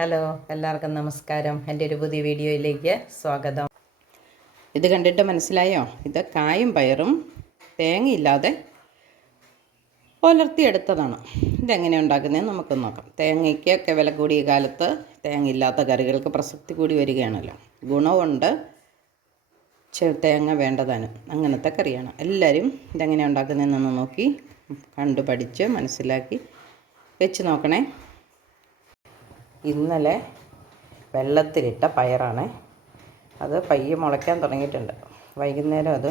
Hello എല്ലാവർക്കും നമസ്കാരം. എന്റെ ഒരു പുതിയ വീഡിയോയിലേക്ക് സ്വാഗതം. ഇത് കണ്ടിട്ട് മനസ്സിലായോ? ഇത് കായും പയറും തേങ്ങയില്ലാതെ പുലർത്തിയെടുത്തതാണ്. ഇതെങ്ങനെ ഉണ്ടാക്കുന്നതെന്ന് നമുക്ക് നോക്കാം. തേങ്ങയ്ക്കൊക്കെ വില കൂടിയ കാലത്ത് തേങ്ങയില്ലാത്ത കറികൾക്ക് പ്രസക്തി കൂടി വരികയാണല്ലോ. ഗുണമുണ്ട്. തേങ്ങ വേണ്ടതാണ്. അങ്ങനത്തെ കറിയാണ്. എല്ലാവരും ഇതെങ്ങനെ ഉണ്ടാക്കുന്നതെന്നൊന്ന് നോക്കി കണ്ടു പഠിച്ച് മനസ്സിലാക്കി വെച്ച് നോക്കണേ. ഇന്നലെ വെള്ളത്തിലിട്ട പയറാണ്. അത് പയ്യെ മുളയ്ക്കാൻ തുടങ്ങിയിട്ടുണ്ട്. വൈകുന്നേരം അത്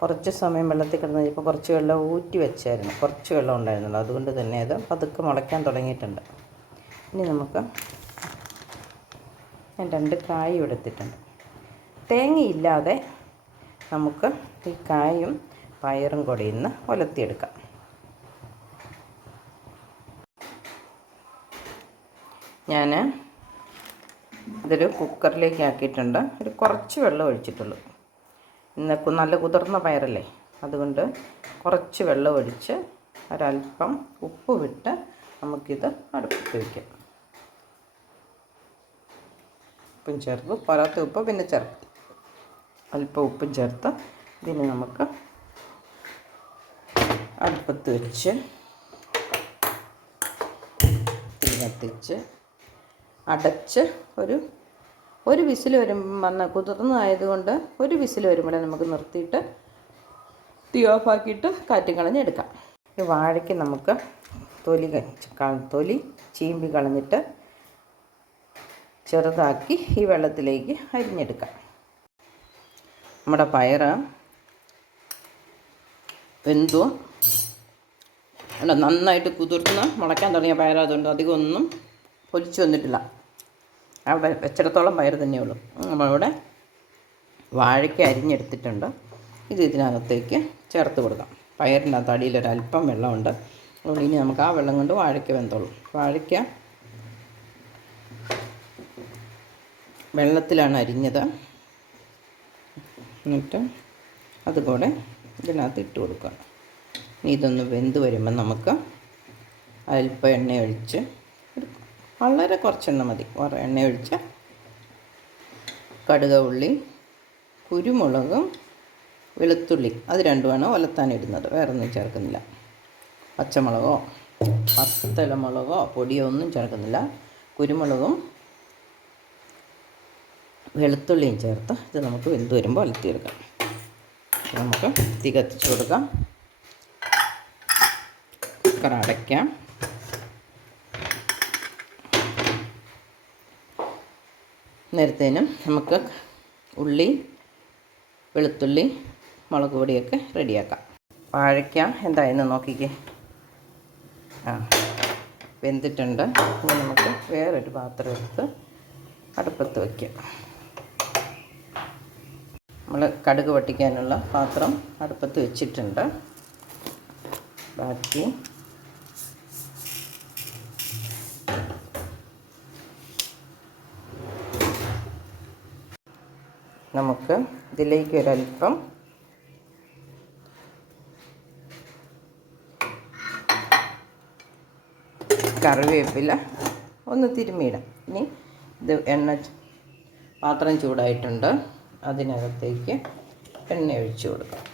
കുറച്ച് സമയം വെള്ളത്തിൽ കിടന്ന് ഇപ്പോൾ കുറച്ച് വെള്ളം ഊറ്റി വെച്ചായിരുന്നു. കുറച്ച് വെള്ളം ഉണ്ടായിരുന്നുള്ളൂ. അതുകൊണ്ട് തന്നെ അത് പതുക്കെ മുളയ്ക്കാൻ തുടങ്ങിയിട്ടുണ്ട്. ഇനി നമുക്ക് ഞാൻ രണ്ട് കായ എടുത്തിട്ടുണ്ട് തേങ്ങയില്ലാതെ നമുക്ക് ഈ കായും പയറും കൂടി ഇന്ന് ഒലത്തിയെടുക്കാം ഞാൻ ഇതൊരു കുക്കറിലേക്ക് ആക്കിയിട്ടുണ്ട് ഒരു കുറച്ച് വെള്ളം ഒഴിച്ചിട്ടുള്ളൂ. ഇന്ന് നല്ല കുതിർന്ന പയറല്ലേ? അതുകൊണ്ട് കുറച്ച് വെള്ളം ഒഴിച്ച് ഒരല്പം ഉപ്പ് വിട്ട് നമുക്കിത് അടുപ്പത്ത് വയ്ക്കാം ഉപ്പും ചേർത്ത് പോരാത്ത ഉപ്പ് പിന്നെ ചേർത്ത് അല്പം ഉപ്പും ചേർത്ത് ഇതിന് നമുക്ക് അടുപ്പത്ത് വെച്ച് കത്തിച്ച് അടച്ച് ഒരു ഒരു വിസിൽ വരും വന്ന കുതിർന്നതായതുകൊണ്ട് ഒരു വിസിൽ വരുമ്പോഴേ നമുക്ക് നിർത്തിയിട്ട് തീ ഓഫാക്കിയിട്ട് കാറ്റും കളഞ്ഞ് എടുക്കാം. ഈ വാഴയ്ക്ക് നമുക്ക് തൊലി തൊലി ചീമ്പി കളഞ്ഞിട്ട് ചെറുതാക്കി ഈ വെള്ളത്തിലേക്ക് അരിഞ്ഞെടുക്കാം. നമ്മുടെ പയറ് വെന്തു. നന്നായിട്ട് കുതിർന്ന് മുളയ്ക്കാൻ തുടങ്ങിയ പയറായതുകൊണ്ട് അധികം ഒന്നും പൊലിച്ചു വന്നിട്ടില്ല. അവിടെ വെച്ചിടത്തോളം പയർ തന്നെയുള്ളൂ നമ്മളിവിടെ വാഴയ്ക്ക് അരിഞ്ഞെടുത്തിട്ടുണ്ട്. ഇത് ഇതിനകത്തേക്ക് ചേർത്ത് കൊടുക്കാം. പയറിന്റെ അല്പം വെള്ളമുണ്ട്. അതുകൊണ്ട് ഇനി നമുക്ക് ആ വെള്ളം കൊണ്ട് വാഴയ്ക്ക് വെന്തോളും. വാഴയ്ക്ക വെള്ളത്തിലാണ് അരിഞ്ഞത്. എന്നിട്ട് അതുപോലെ ഇതിനകത്ത് ഇട്ട് കൊടുക്കുക. ഇതൊന്ന് വെന്ത് വരുമ്പോൾ നമുക്ക് അല്പം എണ്ണ ഒഴിച്ച് വളരെ കുറച്ചെണ്ണ മതി. എണ്ണ ഒഴിച്ച് കടുക ഉള്ളി കുരുമുളകും വെളുത്തുള്ളി. അത് രണ്ടുമാണ് ഒലത്താനിടുന്നത് വേറെ ഒന്നും ചേർക്കുന്നില്ല. പച്ചമുളകോ പത്തലമുളകോ പൊടിയോ ഒന്നും ചേർക്കുന്നില്ല. കുരുമുളകും വെളുത്തുള്ളിയും ചേർത്ത് ഇത് നമുക്ക് വെന്ത് വരുമ്പോൾ അലത്തിയെടുക്കാം നമുക്ക് തീ കൊടുക്കാം. കുക്കർ അടയ്ക്കാം. നേരത്തേനും നമുക്ക് ഉള്ളി വെളുത്തുള്ളി മുളക് പൊടിയൊക്കെ റെഡിയാക്കാം. വാഴയ്ക്ക എന്തായെന്ന് നോക്കിക്കേ. ആ വെന്തിട്ടുണ്ട്. ഇനി നമുക്ക് വേറൊരു പാത്രം എടുത്ത് അടുപ്പത്ത് വയ്ക്കാം. നമ്മൾ കടുക് പൊട്ടിക്കാനുള്ള പാത്രം അടുപ്പത്ത് വെച്ചിട്ടുണ്ട്. ബാക്കി നമുക്ക് ഇതിലേക്ക് ഒരല്പം കറിവേപ്പില ഒന്ന് തിരുമ്മിയിടാം ഇനി ഇത് എണ്ണ പാത്രം ചൂടായിട്ടുണ്ട്. അതിനകത്തേക്ക് എണ്ണ ഒഴിച്ചു കൊടുക്കാം.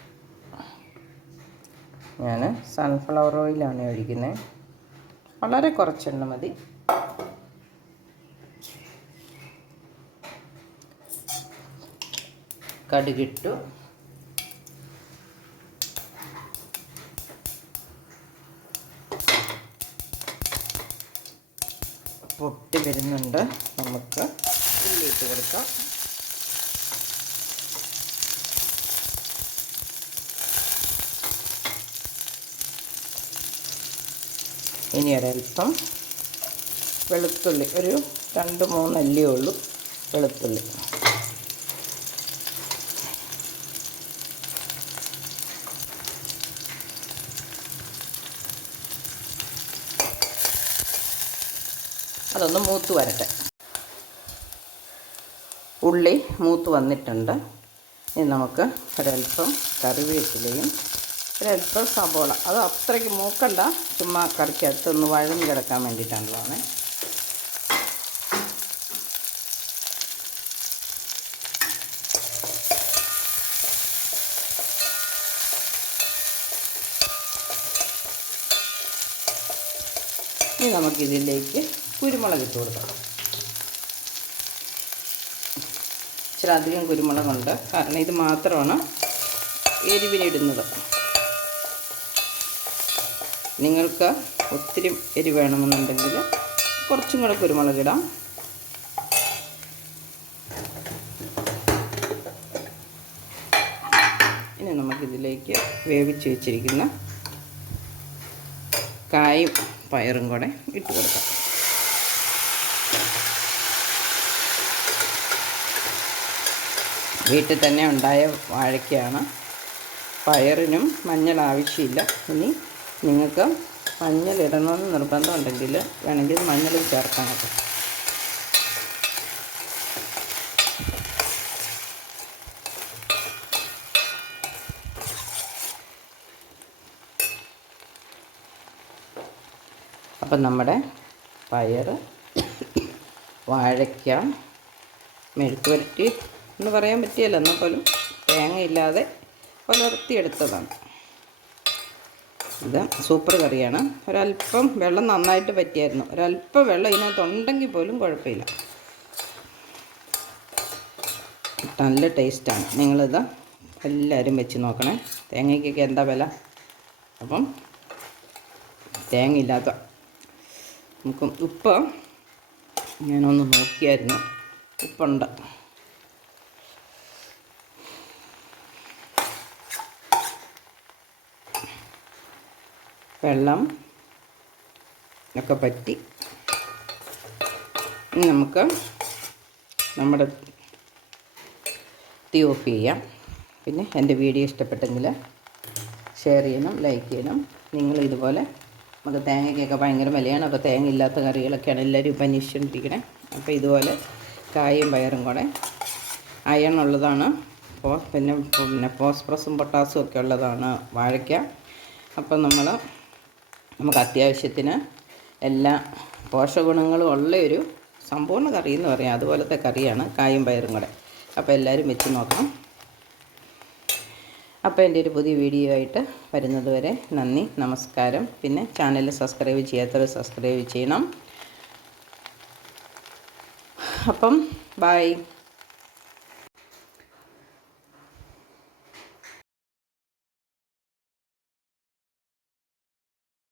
ഞാൻ സൺഫ്ലവർ ഓയിലാണ് ഒഴിക്കുന്നത് വളരെ കുറച്ചെണ്ണ മതി. കടുകിട്ടു. പൊട്ടി വരുന്നുണ്ട്. നമുക്ക് ഉള്ളിയിട്ട് കൊടുക്കാം. ഇനി ഒരൽപ്പം വെളുത്തുള്ളി. ഒരു രണ്ട് മൂന്ന് അല്ലിയേ ഉള്ളൂ വെളുത്തുള്ളി. അതൊന്ന് മൂത്ത് വരട്ടെ. ഉള്ളി മൂത്ത് വന്നിട്ടുണ്ട്. ഇനി നമുക്ക് ഒരൽപ്പം കറിവേപ്പിലയും ഒരൽപ്പം സബോള. അത് അത്രയ്ക്ക് മൂക്കണ്ട. ചുമ്മാ കറിക്കകത്തൊന്ന് വഴം കിടക്കാൻ വേണ്ടിയിട്ടാണല്ലോ ഇനി നമുക്കിതിലേക്ക് കുരുമുളക് ഇട്ട് കൊടുക്കാം. ഇച്ചിരി അധികം കുരുമുളകുണ്ട്. കാരണം ഇത് മാത്രമാണ് എരിവിനിടുന്നത്. നിങ്ങൾക്ക് ഒത്തിരി എരി വേണമെന്നുണ്ടെങ്കിൽ കുറച്ചും കൂടെ കുരുമുളക് ഇടാം. ഇനി നമുക്കിതിലേക്ക് വേവിച്ച് വെച്ചിരിക്കുന്ന കായും പയറും കൂടെ ഇട്ട് കൊടുക്കാം. വീട്ടിൽ തന്നെ ഉണ്ടായ വാഴയ്ക്കാണ്. പയറിനും മഞ്ഞൾ ആവശ്യമില്ല. ഇനി നിങ്ങൾക്ക് മഞ്ഞൾ ഇടണമെന്ന് നിർബന്ധമുണ്ടെങ്കിൽ വേണമെങ്കിൽ മഞ്ഞൾ ചേർക്കാൻ കേട്ടോ അപ്പം നമ്മുടെ പയർ വാഴയ്ക്ക മെഴുക്ക് പുരട്ടി എന്ന് പറയാൻ പറ്റിയല്ല. എന്നാൽ പോലും തേങ്ങയില്ലാതെ പുലർത്തിയെടുത്തതാണ്. ഇത് സൂപ്പർ കറിയാണ്. ഒരല്പം വെള്ളം നന്നായിട്ട് പറ്റിയായിരുന്നു ഒരല്പം വെള്ളം ഇതിനകത്തുണ്ടെങ്കിൽ പോലും കുഴപ്പമില്ല. നല്ല ടേസ്റ്റാണ്. നിങ്ങളിത് എല്ലാവരും വെച്ച് നോക്കണേ. തേങ്ങയ്ക്കൊക്കെ എന്താ വില? അപ്പം തേങ്ങയില്ലാത്ത നമുക്ക് ഉപ്പ് ഞാനൊന്ന് നോക്കിയായിരുന്നു. ഉപ്പുണ്ട്. വെള്ളം ഒക്കെ പറ്റി. ഇനി നമുക്ക് നമ്മുടെ തീ ഓഫ് ചെയ്യാം. പിന്നെ എന്റെ വീഡിയോ ഇഷ്ടപ്പെട്ടെങ്കിൽ ഷെയർ ചെയ്യണം ലൈക്ക് ചെയ്യണം. നിങ്ങൾ ഇതുപോലെ നമുക്ക് തേങ്ങയ്ക്കൊക്കെ ഭയങ്കര വിലയാണ്. അപ്പോൾ തേങ്ങ ഇല്ലാത്ത കറികളൊക്കെയാണ് എല്ലാവരും ഇപ്പം അന്വേഷിച്ചുകൊണ്ടിരിക്കണേ അപ്പോൾ ഇതുപോലെ കായും പയറും കൂടെ അയൺ ഉള്ളതാണ്. അപ്പോൾ പിന്നെ പിന്നെ ഫോസ്ഫറസും പൊട്ടാസും ഒക്കെ ഉള്ളതാണ് വാഴയ്ക്ക. അപ്പം നമ്മൾ നമുക്ക് അത്യാവശ്യത്തിന് എല്ലാ പോഷകഗുണങ്ങളും ഉള്ള ഒരു സമ്പൂർണ കറി എന്ന് പറയാം. അതുപോലത്തെ കറിയാണ് കായും പയറും കൂടെ. അപ്പോൾ എല്ലാവരും വെച്ച് നോക്കാം അപ്പോൾ എന്റെ ഒരു പുതിയ വീഡിയോ ആയിട്ട് വരുന്നത് വരെ നന്ദി നമസ്കാരം. പിന്നെ ചാനൽ സബ്സ്ക്രൈബ് ചെയ്യാത്തവർ സബ്സ്ക്രൈബ് ചെയ്യണം. അപ്പം ബായ്